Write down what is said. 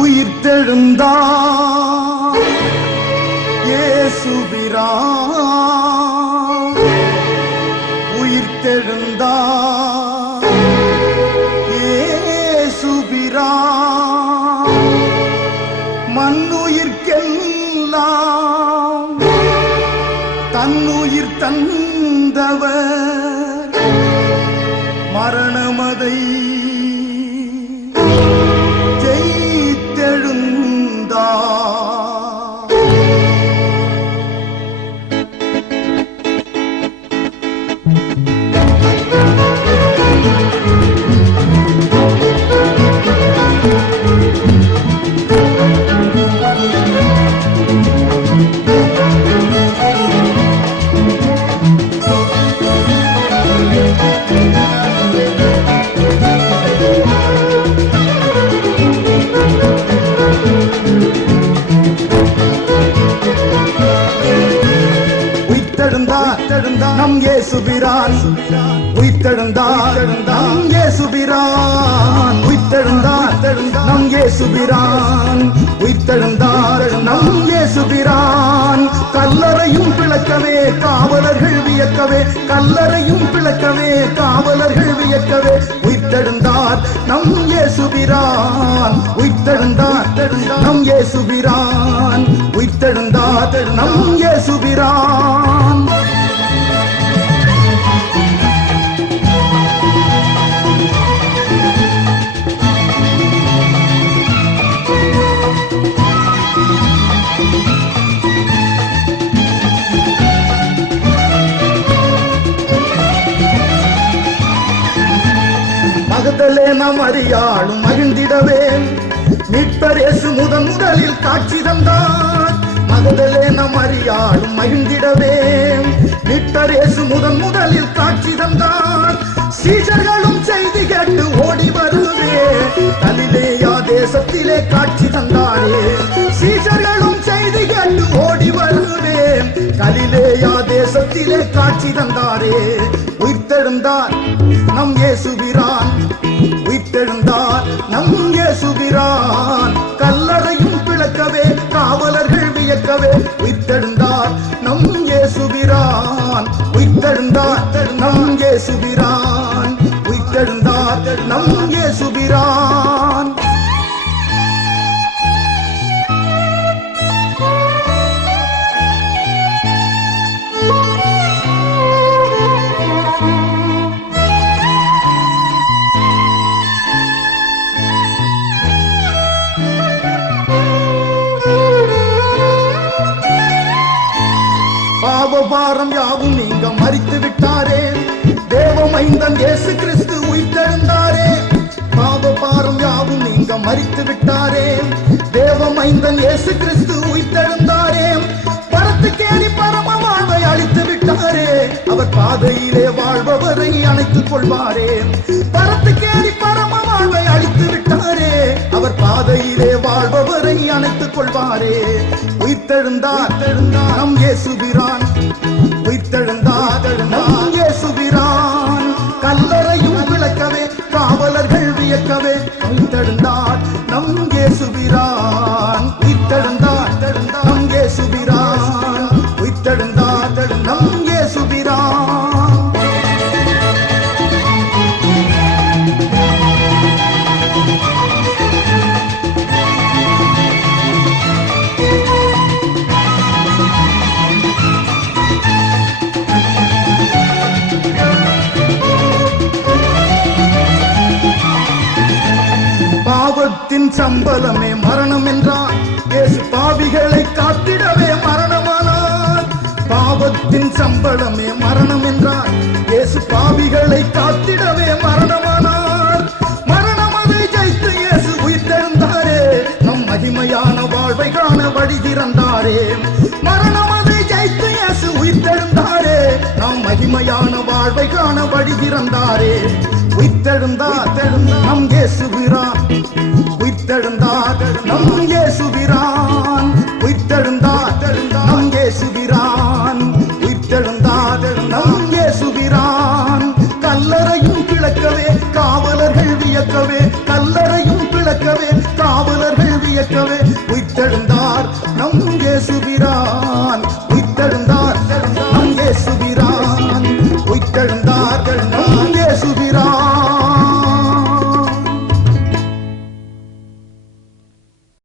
உயிர்த்தெழுந்தார் இயேசுபிரான், உயிர்த்தெழுந்தார் இயேசுபிரான். மண்ணுயிர்க்கெல்லாம் தன்னுயிர் தந்தவர், மரணமதை நம் இயேசுபிரான், உயிர்த்தெழுந்தார் நம் இயேசுபிரான், உயிர்த்தெழுந்தார் நம் இயேசுபிரான், உயிர்த்தெழுந்தார் நம் இயேசுபிரான். கல்லறையும் பிளக்கவே காவலர்கள் வியக்கவே, கல்லறையும் பிளக்கவே காவலர்கள் வியக்கவே, உயிர்த்தெழுந்தார் நம் இயேசுபிரான், உயிர்த்தெழுந்தார் நம் இயேசுபிரான், உயிர்த்தெழுந்தார் நம் இயேசுபிரான். மகதலேனா மரியாளும் மகிழ்ந்திடவே மீட்பர் இயேசு முதன் முதலில் காட்சி தந்தார். மகதலேனா மரியாளும் மகிழ்ந்திடவே மீட்பர் இயேசு முதன் முதலில் காட்சி தந்தார். சீஷர்களும் செய்தி கேட்டு ஓடி வருவே, கலிலேயா தேசத்திலே காட்சி தந்தாரே. சீஷர்களும் செய்தி கேட்டு ஓடி வருவே, கலிலேயா தேசத்திலே காட்சி தந்தாரே. உயிர்த்தெழுந்தார் நம் இயேசுபிரான், உயிர்த்தெழுந்தார் நம் இயேசுபிரான். கல்லறையும் பிளக்கவே காவலர்கள் வியக்கவே, உயிர்த்தெழுந்தார் நம் இயேசுபிரான், உயிர்த்தெழுந்தார் நம் இயேசுபிரான், உயிர்த்தெழுந்தார் நம் இயேசுபிரான். பாவபாரம் யாவும் நீங்க மரித்து விட்டாரே, தேவமைந்தன் இயேசு கிறிஸ்து உயிர்த்தெழுந்தாரே. பாவபாரம் யாவும் நீங்க மரித்து விட்டாரே, தேவமைந்தன் இயேசு கிறிஸ்து உயிர்த்தெழுந்தாரே. பரத்துக்கேறி பரம வாழ்வை அளித்து விட்டாரே, அவர் பாதையிலே வாழ்பவரை அணைத்துக் கொள்வாரே. பரத்துக்கேறி பரம வாழ்வை அளித்து விட்டாரே, அவர் பாதையிலே வாழ்பவரை அணைத்துக் கொள்வாரே. உயிர்த்தெழுந்தார் நம் இயேசுபிரான், உயிர்த்தெழுந்தார் நம் இயேசுபிரான். கல்லறையும் விளக்கவே காவலர்கள் வியக்கவே, உயிர்த்தெழுந்தார் நம் இயேசுபிரான், உயிர்த்தெழுந்தார் நம் இயேசுபிரான், உயிர்த்தெழுந்தார் நம் இயேசுபிரான். பாவத்தின் சம்பளமே மரணம் என்றார், இயேசு பாவிகளை காத்திடவே மரணமானார். பாவத்தின் சம்பளமே மரணம் என்றார், இயேசு பாவிகளை காத்திடவே மரணமானார். மரணம் அதை ஜெயித்து இயேசு உயிர்த்தெழுந்தாரே, நம் மகிமையான வாழ்வை காண வழி திறந்தாரே. மரணம் அதை ஜெயித்து இயேசு உயிர்த்தெழுந்தாரே, நம் மகிமையான வாழ்வை காண வழி திறந்தாரே. உயிர்த்தெழுந்தார் நம் இயேசுபிரான், உயிர்த்தெழுந்தார் நம் இயேசுபிரான்.